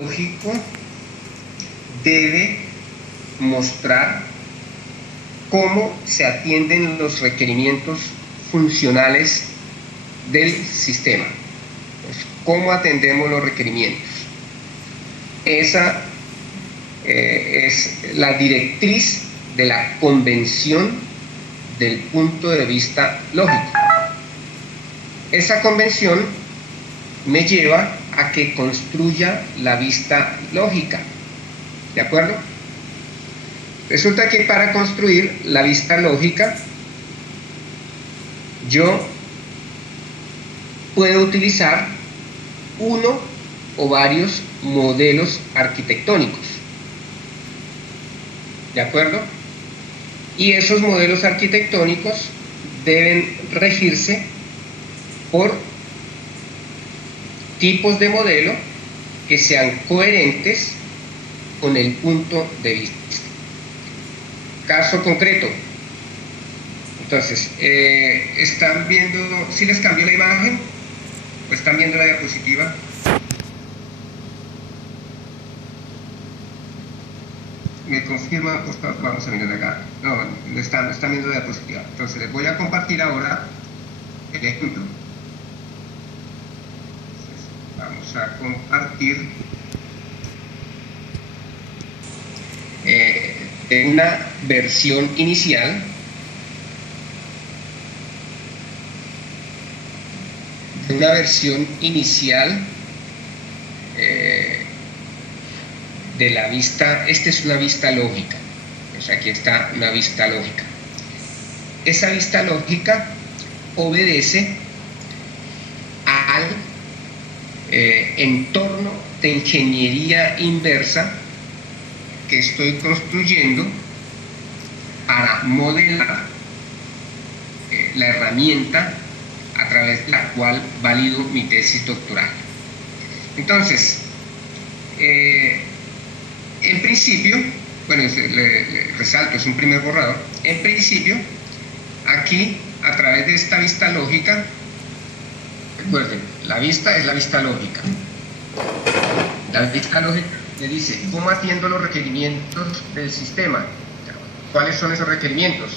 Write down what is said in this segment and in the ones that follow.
lógico debe mostrar cómo se atienden los requerimientos funcionales del sistema. Pues, ¿cómo atendemos los requerimientos? Esa es la directriz de la convención del punto de vista lógico. Esa convención me lleva a que construya la vista lógica, ¿de acuerdo? Resulta que para construir la vista lógica yo puedo utilizar uno o varios modelos arquitectónicos, ¿de acuerdo? Y esos modelos arquitectónicos deben regirse por tipos de modelo que sean coherentes con el punto de vista. Caso concreto. Entonces, ¿están viendo? ¿Sí les cambió la imagen? ¿O están viendo la diapositiva? ¿Me confirma? Pues vamos a mirar acá. No, están viendo la diapositiva. Entonces, les voy a compartir ahora el ejemplo. Vamos a compartir una versión inicial de la vista. Esta es una vista lógica. Pues aquí está una vista lógica. Esa vista lógica obedece al entorno de ingeniería inversa que estoy construyendo para modelar la herramienta a través de la cual valido mi tesis doctoral. Entonces, en principio, bueno, le resalto, es un primer borrador. En principio, aquí, a través de esta vista lógica, recuerden, la vista es la vista lógica. La vista lógica me dice cómo atiendo los requerimientos del sistema. ¿Cuáles son esos requerimientos?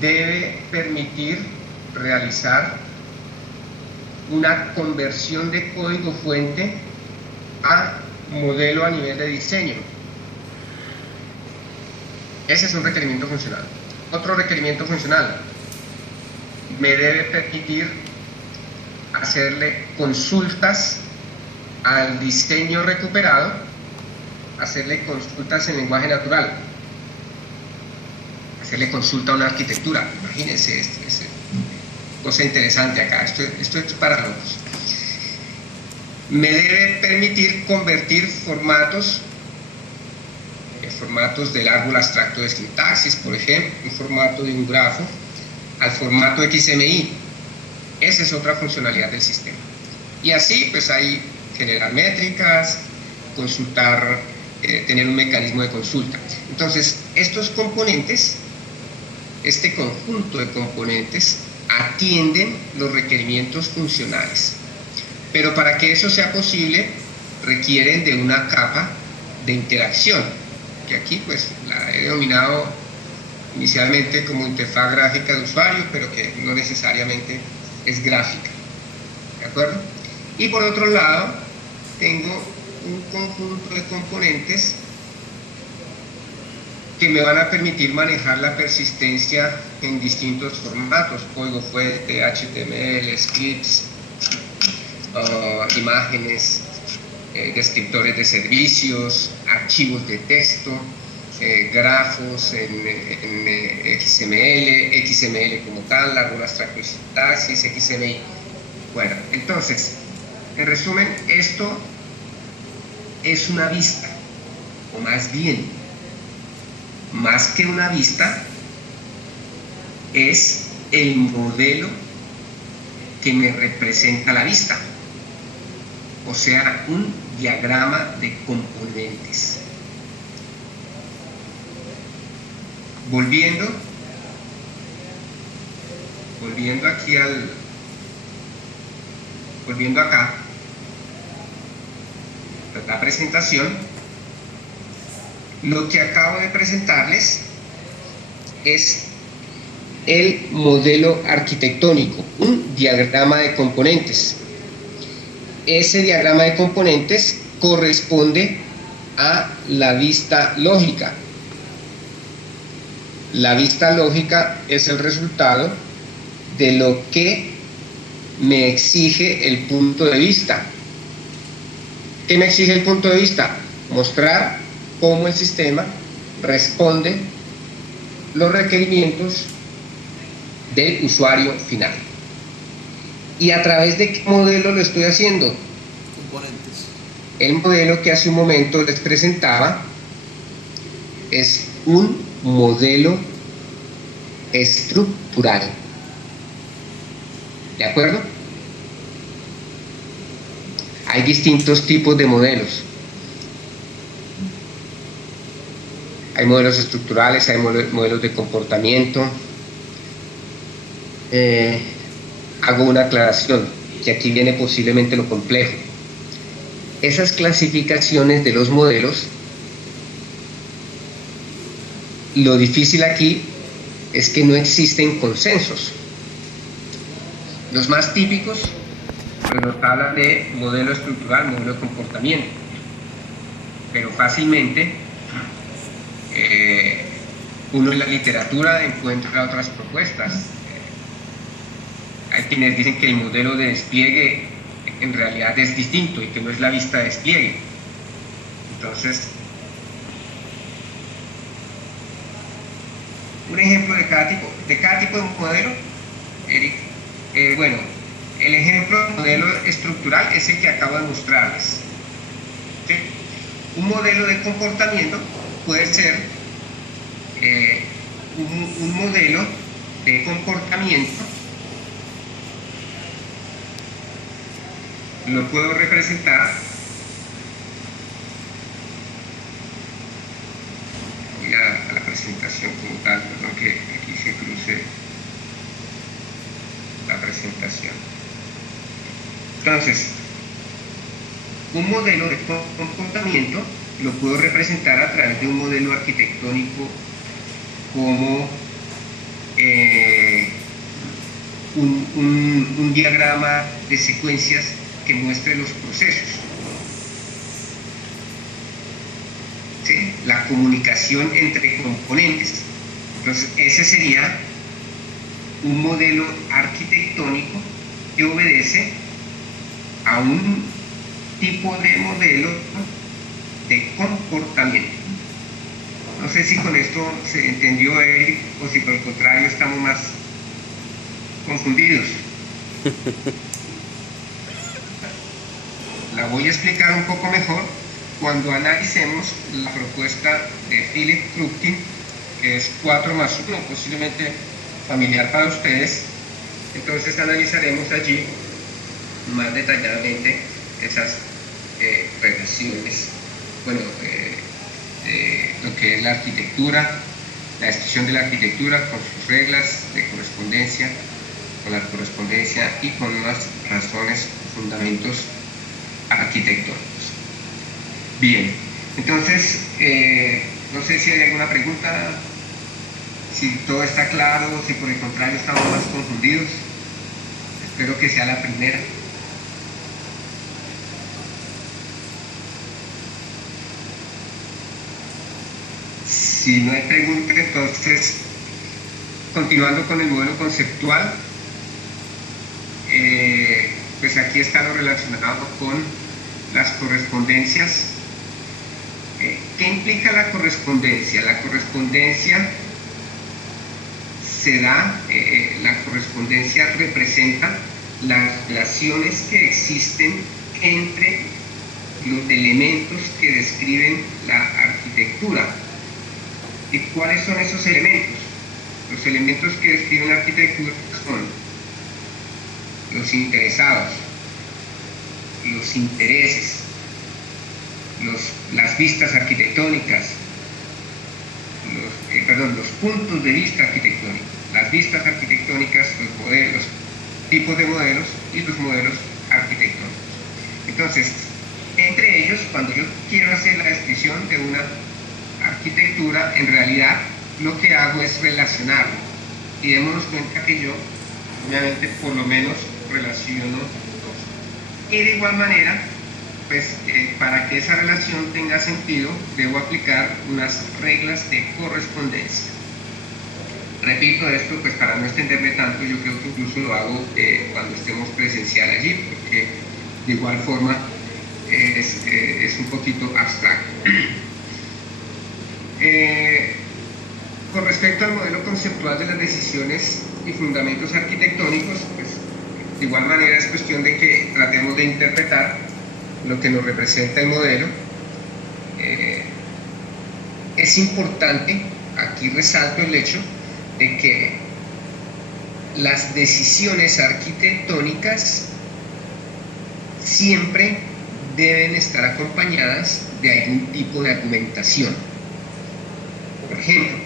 Debe permitir realizar una conversión de código fuente a modelo a nivel de diseño. Ese es un requerimiento funcional. Otro requerimiento funcional: me debe permitir hacerle consultas al diseño recuperado, hacerle consultas en lenguaje natural, hacerle consulta a una arquitectura. Imagínense, cosa interesante acá, esto es para locos. Me debe permitir convertir formatos del árbol abstracto de sintaxis, por ejemplo, un formato de un grafo, al formato XMI. Esa es otra funcionalidad del sistema. Y así, pues hay generar métricas, consultar, tener un mecanismo de consulta. Entonces, estos componentes, este conjunto de componentes, atienden los requerimientos funcionales. Pero para que eso sea posible, requieren de una capa de interacción, que aquí pues la he denominado inicialmente como interfaz gráfica de usuario, pero que no necesariamente es gráfica, ¿de acuerdo? Y por otro lado, tengo un conjunto de componentes que me van a permitir manejar la persistencia en distintos formatos: código fuente, HTML, scripts, imágenes, descriptores de servicios, archivos de texto, grafos en XML como tal, árbol abstracto de sintaxis, XMI. Bueno, entonces, en resumen, esto es una vista, o más bien, más que una vista, es el modelo que me representa la vista, o sea, un diagrama de componentes. Volviendo acá, la presentación, lo que acabo de presentarles es el modelo arquitectónico, un diagrama de componentes. Ese diagrama de componentes corresponde a la vista lógica. La vista lógica es el resultado de lo que me exige el punto de vista. ¿Qué me exige el punto de vista? Mostrar cómo el sistema responde los requerimientos del usuario final. ¿Y a través de qué modelo lo estoy haciendo? Componentes. El modelo que hace un momento les presentaba es un modelo estructural. ¿De acuerdo? Hay distintos tipos de modelos. Hay modelos estructurales, hay modelos de comportamiento. Hago una aclaración, que aquí viene posiblemente lo complejo. Esas clasificaciones de los modelos, lo difícil aquí es que no existen consensos. Los más típicos pues nos hablan de modelo estructural, modelo de comportamiento, pero fácilmente uno en la literatura encuentra otras propuestas. Hay quienes dicen que el modelo de despliegue en realidad es distinto y que no es la vista de despliegue. Entonces, un ejemplo de cada tipo de modelo, Eric. Bueno, el ejemplo de modelo estructural es el que acabo de mostrarles. ¿Sí? Un modelo de comportamiento puede ser un modelo de comportamiento. Lo puedo representar. Voy a la presentación como tal, perdón que aquí se cruce la presentación. Entonces, un modelo de comportamiento lo puedo representar a través de un modelo arquitectónico como un diagrama de secuencias que muestre los procesos. ¿Sí? La comunicación entre componentes. Entonces, ese sería un modelo arquitectónico que obedece a un tipo de modelo de comportamiento. No sé si con esto se entendió, Eric, o si por el contrario estamos más confundidos. La voy a explicar un poco mejor cuando analicemos la propuesta de Philip Krupkin, que es 4+1, posiblemente familiar para ustedes. Entonces analizaremos allí más detalladamente esas relaciones, bueno, lo que es la arquitectura, la descripción de la arquitectura con sus reglas de correspondencia, con la correspondencia y con unas razones, fundamentos arquitectónicos. Bien, entonces, no sé si hay alguna pregunta, si todo está claro, si por el contrario estamos más confundidos. Espero que sea la primera. Si no hay pregunta, entonces, continuando con el modelo conceptual, pues aquí está lo relacionado con las correspondencias. ¿Qué implica la correspondencia? La correspondencia la correspondencia representa las relaciones que existen entre los elementos que describen la arquitectura. ¿Y cuáles son esos elementos? Los elementos que describen la arquitectura son los interesados, los intereses, las vistas arquitectónicas, los puntos de vista arquitectónicos, las vistas arquitectónicas, los modelos, tipos de modelos y los modelos arquitectónicos. Entonces, Entre ellos, cuando yo quiero hacer la descripción de una arquitectura, en realidad lo que hago es relacionarlo. Y démonos cuenta que yo, obviamente, por lo menos relaciono dos. Y de igual manera, pues para que esa relación tenga sentido, debo aplicar unas reglas de correspondencia. Repito esto, pues para no extenderme tanto, yo creo que incluso lo hago cuando estemos presencial allí, porque de igual forma es un poquito abstracto. Con respecto al modelo conceptual de las decisiones y fundamentos arquitectónicos, pues de igual manera es cuestión de que tratemos de interpretar lo que nos representa el modelo. Es importante, aquí resalto el hecho de que las decisiones arquitectónicas siempre deben estar acompañadas de algún tipo de argumentación. Por ejemplo,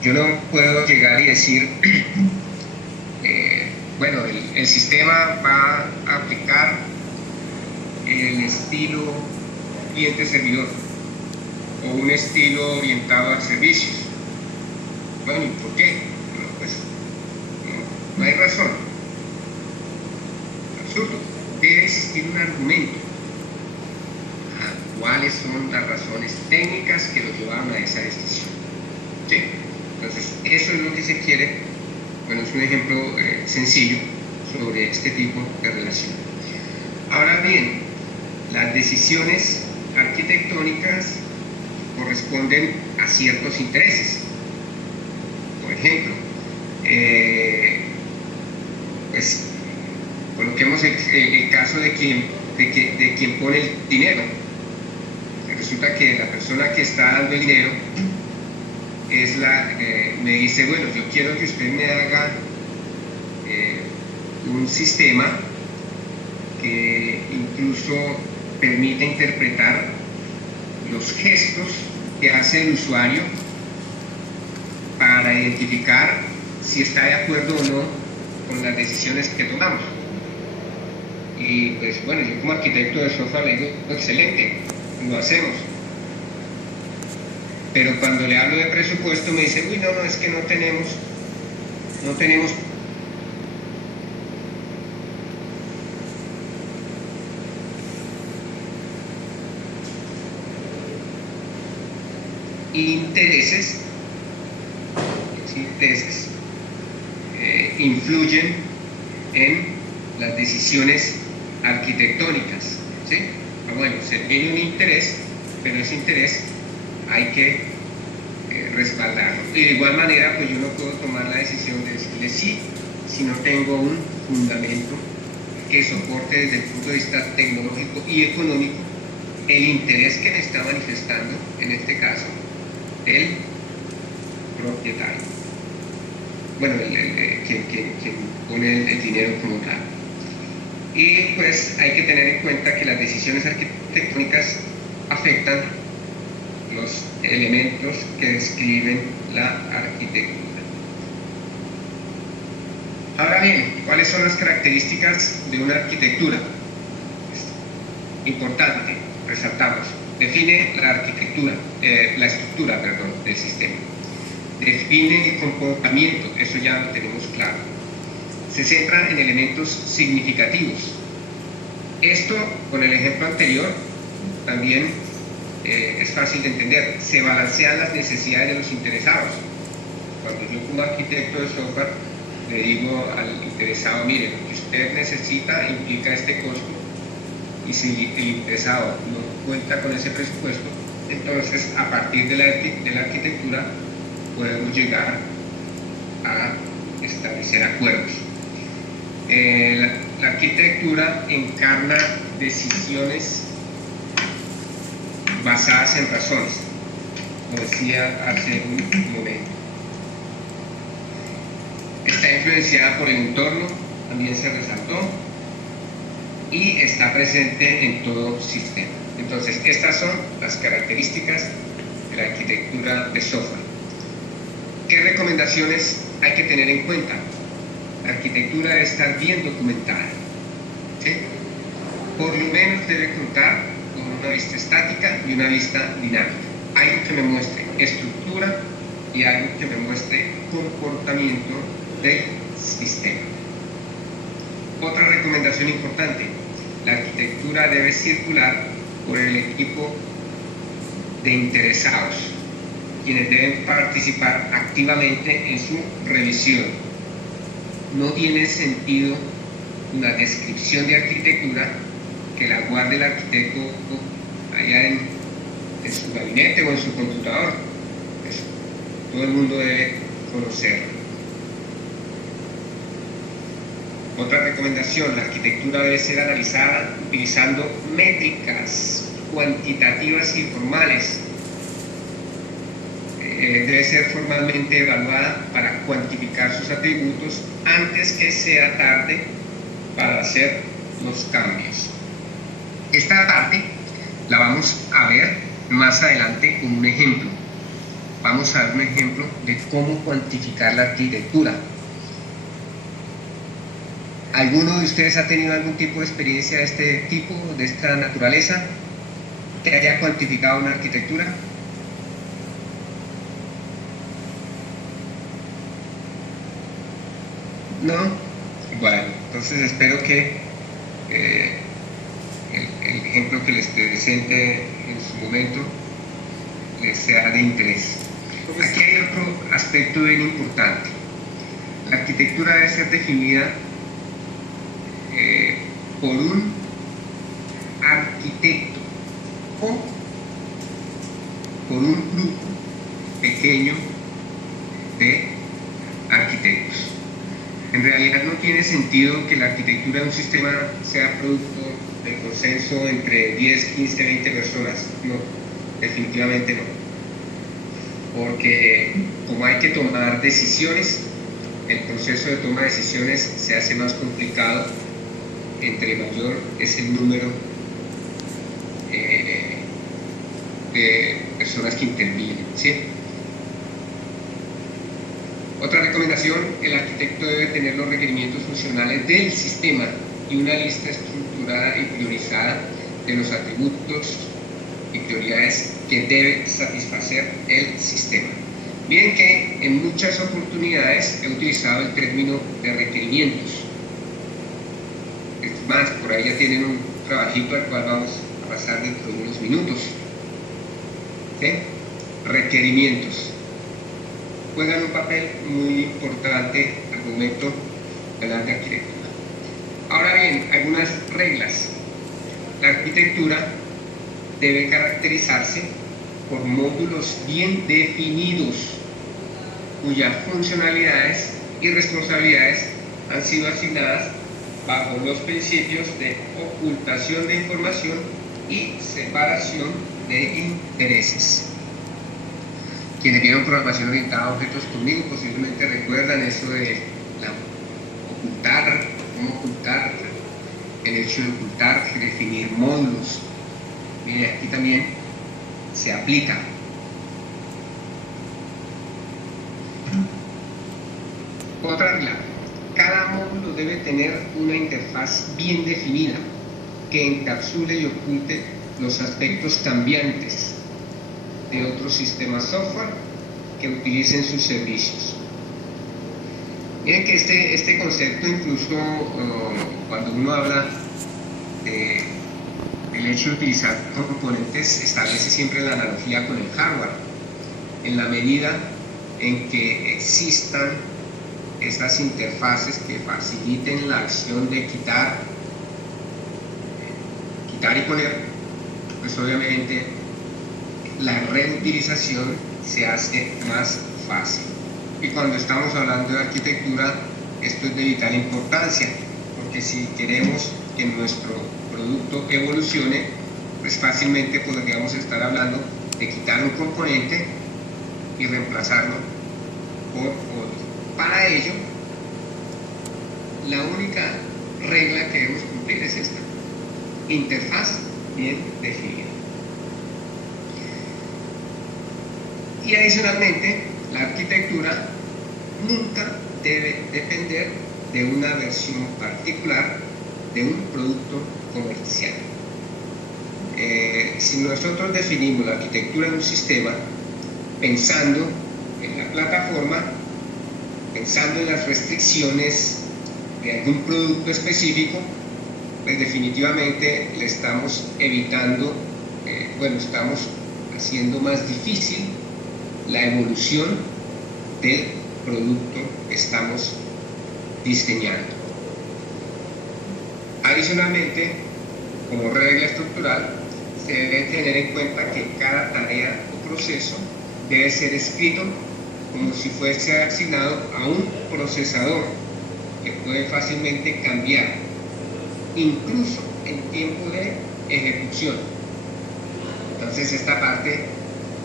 yo no puedo llegar y decir, bueno, el sistema va a aplicar el estilo cliente-servidor o un estilo orientado a servicios. Bueno, ¿y por qué? Bueno, pues no hay razón. Absurdo. Debe existir un argumento. ¿Cuáles son las razones técnicas que lo llevaron a esa decisión? ¿Sí? Entonces, eso es lo que se quiere. Bueno, es un ejemplo sencillo sobre este tipo de relación. Ahora bien, las decisiones arquitectónicas corresponden a ciertos intereses. Por ejemplo, pues coloquemos el caso de quien pone el dinero. Resulta que la persona que está dando el dinero es me dice, bueno, yo quiero que usted me haga un sistema que incluso permita interpretar los gestos que hace el usuario para identificar si está de acuerdo o no con las decisiones que tomamos. Y pues bueno, yo como arquitecto de software le digo, excelente, lo hacemos. Pero cuando le hablo de presupuesto me dice, uy, no, es que no tenemos intereses influyen en las decisiones arquitectónicas, ¿sí? Bueno, se tiene un interés, pero ese interés hay que respaldarlo. Y de igual manera, pues yo no puedo tomar la decisión de decirle sí si no tengo un fundamento que soporte desde el punto de vista tecnológico y económico el interés que me está manifestando, en este caso, el propietario. Bueno, quien pone el dinero como tal. Y pues hay que tener en cuenta que las decisiones arquitectónicas afectan los elementos que describen la arquitectura. Ahora bien, ¿cuáles son las características de una arquitectura? Importante, resaltamos. Define la arquitectura, la estructura, perdón, del sistema. Define el comportamiento, eso ya lo tenemos claro. Se centra en elementos significativos. Esto, con el ejemplo anterior, también es fácil de entender. Se balancean las necesidades de los interesados. Cuando yo como arquitecto de software le digo al interesado, mire, lo que usted necesita implica este costo, y si el interesado no cuenta con ese presupuesto, entonces a partir de la arquitectura podemos llegar a establecer acuerdos. La arquitectura encarna decisiones basadas en razones, como decía hace un momento. Está influenciada por el entorno, también se resaltó, y está presente en todo sistema. Entonces, estas son las características de la arquitectura de software. ¿Qué recomendaciones hay que tener en cuenta? La arquitectura debe estar bien documentada, ¿sí? Por lo menos debe contar con una vista estática y una vista dinámica. Algo que me muestre estructura y algo que me muestre comportamiento del sistema. Otra recomendación importante: la arquitectura debe circular por el equipo de interesados, quienes deben participar activamente en su revisión. No tiene sentido una descripción de arquitectura que la guarde el arquitecto allá en su gabinete o en su computador. Eso, todo el mundo debe conocerlo. Otra recomendación: la arquitectura debe ser analizada utilizando métricas cuantitativas y formales. Debe ser formalmente evaluada para cuantificar sus atributos antes que sea tarde para hacer los cambios. Esta parte la vamos a ver más adelante con un ejemplo. Vamos a ver un ejemplo de cómo cuantificar la arquitectura. ¿Alguno de ustedes ha tenido algún tipo de experiencia de este tipo, de esta naturaleza, que haya cuantificado una arquitectura? ¿No? Bueno, entonces espero que el ejemplo que les presente en su momento les sea de interés. Aquí hay otro aspecto bien importante. La arquitectura debe ser definida por un arquitecto o por un grupo pequeño de arquitectos. En realidad no tiene sentido que la arquitectura de un sistema sea producto del consenso entre 10, 15, 20 personas. No, definitivamente no. Porque como hay que tomar decisiones, el proceso de toma de decisiones se hace más complicado entre mayor es el número de personas que intervienen, ¿sí? Otra recomendación: el arquitecto debe tener los requerimientos funcionales del sistema y una lista estructurada y priorizada de los atributos y prioridades que debe satisfacer el sistema. Miren que en muchas oportunidades he utilizado el término de requerimientos. Es más, por ahí ya tienen un trabajito al cual vamos a pasar dentro de unos minutos. ¿Sí? Requerimientos juegan un papel muy importante al momento de hablar de arquitectura. Ahora bien, algunas reglas. La arquitectura debe caracterizarse por módulos bien definidos, cuyas funcionalidades y responsabilidades han sido asignadas bajo los principios de ocultación de información y separación de intereses. Quienes vieron programación orientada a objetos conmigo posiblemente recuerdan eso de ocultar, cómo ocultar, el hecho de ocultar, definir módulos. Mire, aquí también se aplica. Otra regla: cada módulo debe tener una interfaz bien definida que encapsule y oculte los aspectos cambiantes de otros sistemas software que utilicen sus servicios. Miren que este concepto, incluso cuando uno habla del hecho de utilizar componentes, establece siempre la analogía con el hardware. En la medida en que existan estas interfaces que faciliten la acción de quitar y poner, pues obviamente la reutilización se hace más fácil. Y cuando estamos hablando de arquitectura, esto es de vital importancia, porque si queremos que nuestro producto evolucione, pues fácilmente podríamos estar hablando de quitar un componente y reemplazarlo por otro. Para ello, la única regla que debemos cumplir es esta: interfaz bien definida. Y adicionalmente, la arquitectura nunca debe depender de una versión particular de un producto comercial. si nosotros definimos la arquitectura de un sistema pensando en la plataforma, pensando en las restricciones de algún producto específico, pues definitivamente le estamos evitando, estamos haciendo más difícil la evolución del producto que estamos diseñando. Adicionalmente, como regla estructural, se debe tener en cuenta que cada tarea o proceso debe ser escrito como si fuese asignado a un procesador que puede fácilmente cambiar, incluso en tiempo de ejecución. Entonces esta parte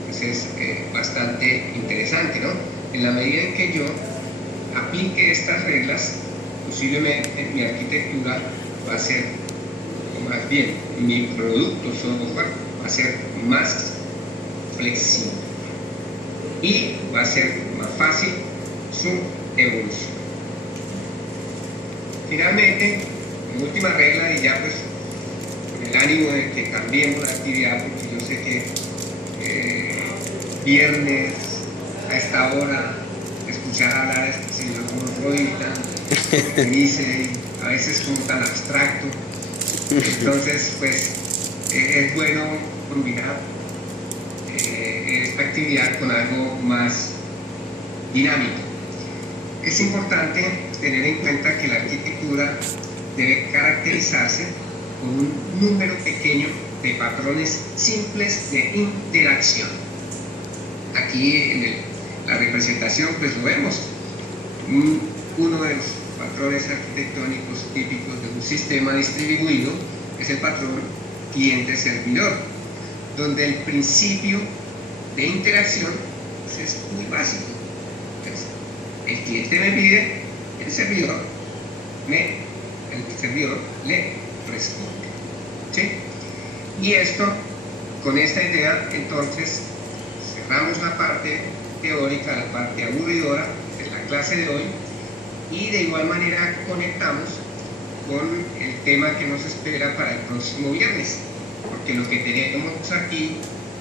pues, es bastante interesante, ¿no? En la medida en que yo aplique estas reglas, posiblemente mi arquitectura va a ser, o más bien, mi producto software va a ser más flexible y va a ser más fácil su evolución. Finalmente, la última regla, y ya pues con el ánimo de que cambiemos la actividad, porque yo sé que viernes a esta hora escuchar hablar a este señor Rodita, que dice a veces como tan abstracto, entonces pues es bueno combinar esta actividad con algo más dinámico. Es importante tener en cuenta que la arquitectura debe caracterizarse por un número pequeño de patrones simples de interacción. Aquí en la representación pues lo vemos. Uno de los patrones arquitectónicos típicos de un sistema distribuido es el patrón cliente-servidor, donde el principio de interacción pues, es muy básico. Entonces, el cliente me pide, el servidor le responde. ¿Sí? Y esto, con esta idea, entonces cerramos la parte teórica, la parte aburridora de la clase de hoy, y de igual manera conectamos con el tema que nos espera para el próximo viernes, porque lo que tenemos aquí,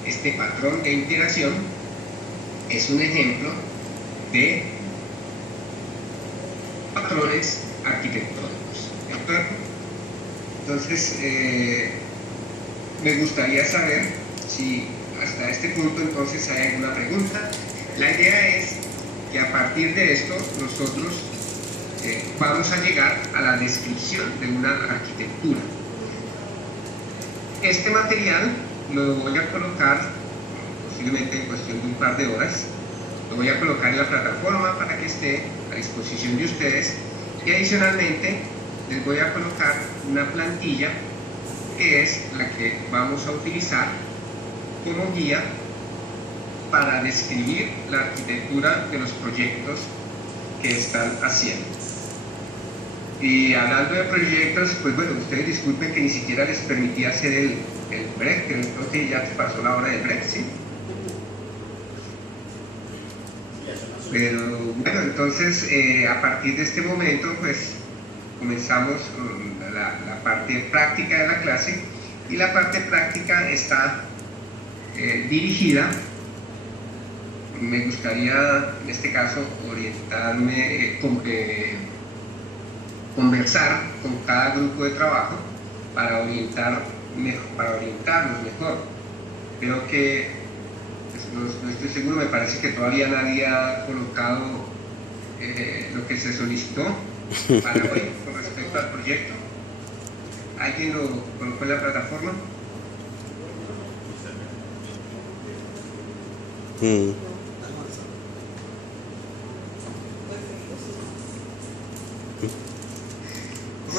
este patrón de interacción, es un ejemplo de patrones arquitectónicos. ¿De acuerdo? Entonces, me gustaría saber si hasta este punto entonces hay alguna pregunta. La idea es que a partir de esto nosotros vamos a llegar a la descripción de una arquitectura. Este material lo voy a colocar, posiblemente en cuestión de un par de horas, lo voy a colocar en la plataforma para que esté a disposición de ustedes, y adicionalmente les voy a colocar una plantilla que es la que vamos a utilizar como guía para describir la arquitectura de los proyectos que están haciendo. Y hablando de proyectos, pues bueno, ustedes disculpen que ni siquiera les permití hacer el break, que creo que ya te pasó la hora del break, ¿sí? Pero bueno, entonces a partir de este momento pues comenzamos con la parte práctica de la clase, y la parte práctica está dirigida, me gustaría en este caso orientarme, conversar con cada grupo de trabajo para orientarnos mejor. Creo que no estoy seguro, me parece que todavía nadie ha colocado lo que se solicitó para hoy con respecto al proyecto. ¿Alguien lo colocó en la plataforma?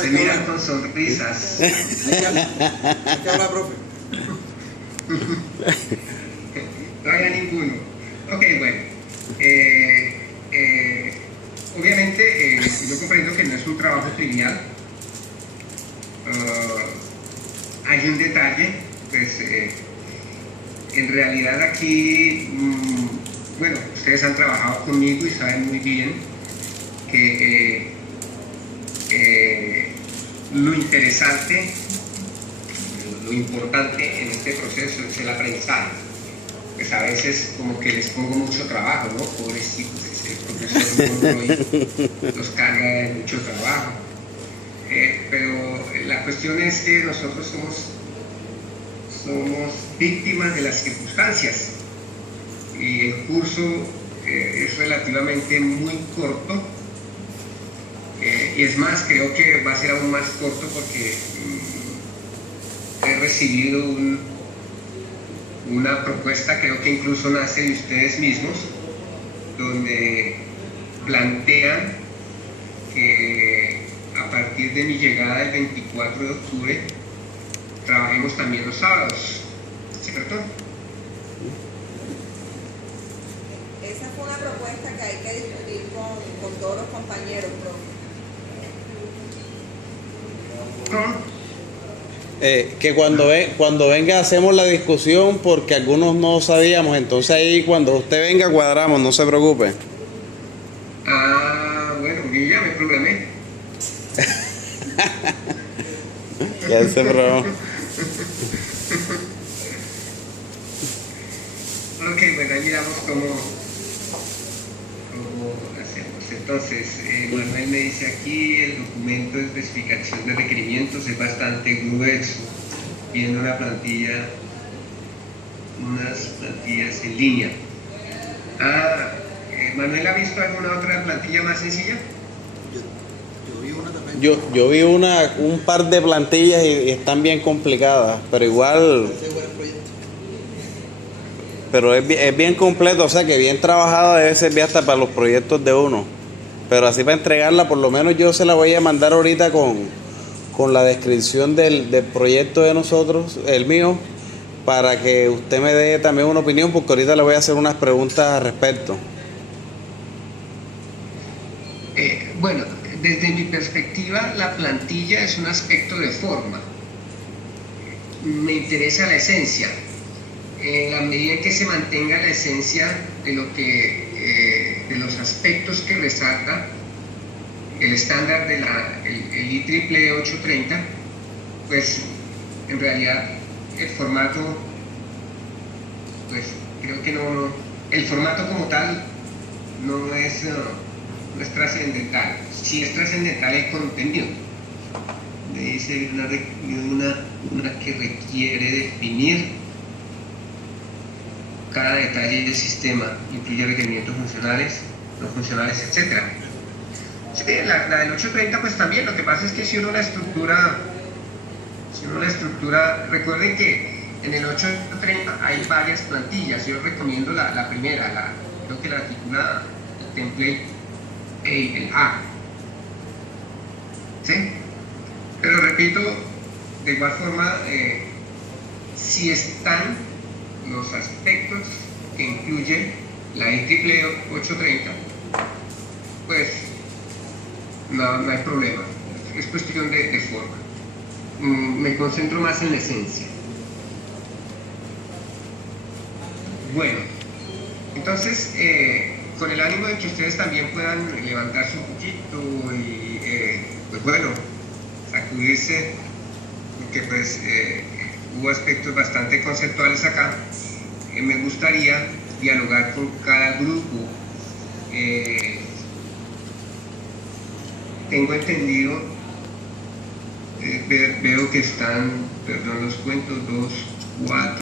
Se miran con sonrisas. ¿Qué habla, profe? No hay ninguno. Ok, bueno. Obviamente, yo comprendo que no es un trabajo trivial. Hay un detalle, pues en realidad aquí, bueno, ustedes han trabajado conmigo y saben muy bien que lo interesante, lo importante en este proceso es el aprendizaje. Pues a veces como que les pongo mucho trabajo, ¿no? Pobrecitos, ese profesor los carga de mucho trabajo. Pero la cuestión es que nosotros somos víctimas de las circunstancias y el curso es relativamente muy corto y es más, creo que va a ser aún más corto porque he recibido una propuesta, creo que incluso nace de ustedes mismos, donde plantean que a partir de mi llegada el 24 de octubre trabajemos también los sábados, ¿cierto? Esa fue una propuesta que hay que discutir con todos los compañeros, profe. Que cuando venga hacemos la discusión porque algunos no sabíamos, entonces ahí cuando usted venga cuadramos, no se preocupe. Ah, bueno, yo ya me programé. Ya se programó. Ok, bueno, ahí miramos cómo hacemos. Entonces, Manuel me dice aquí, el documento de especificación de requerimientos es bastante grueso. Viene unas plantillas en línea. ¿Manuel ha visto alguna otra plantilla más sencilla? Yo vi una también. Yo vi un par de plantillas y están bien complicadas, pero igual, Ese fue el proyecto. pero es bien completo, o sea que bien trabajada debe servir hasta para los proyectos de uno. Pero así para entregarla, por lo menos yo se la voy a mandar ahorita con la descripción del proyecto de nosotros, el mío, para que usted me dé también una opinión, porque ahorita le voy a hacer unas preguntas al respecto. Bueno, desde mi perspectiva, la plantilla es un aspecto de forma. Me interesa la esencia. En la medida en que se mantenga la esencia de lo que de los aspectos que resalta el estándar de el IEEE 830, pues en realidad el formato, pues creo que el formato como tal no es trascendental. Sí es trascendental el contenido. Me dice una que requiere definir cada detalle del sistema, incluye requerimientos funcionales, no funcionales, etc. Sí, la del 830 pues también, lo que pasa es que si uno la estructura, recuerden que en el 830 hay varias plantillas, yo recomiendo la primera, creo que la titula el template el A. ¿Sí? Pero repito, de igual forma, si están los aspectos que incluye la IEEE 830, pues no hay problema, es cuestión de forma. Me concentro más en la esencia. Bueno, entonces, con el ánimo de que ustedes también puedan levantarse un poquito y, pues bueno, sacudirse, porque pues hubo aspectos bastante conceptuales acá. Me gustaría dialogar con cada grupo. Tengo entendido, veo que están, perdón, los cuentos 2, 4.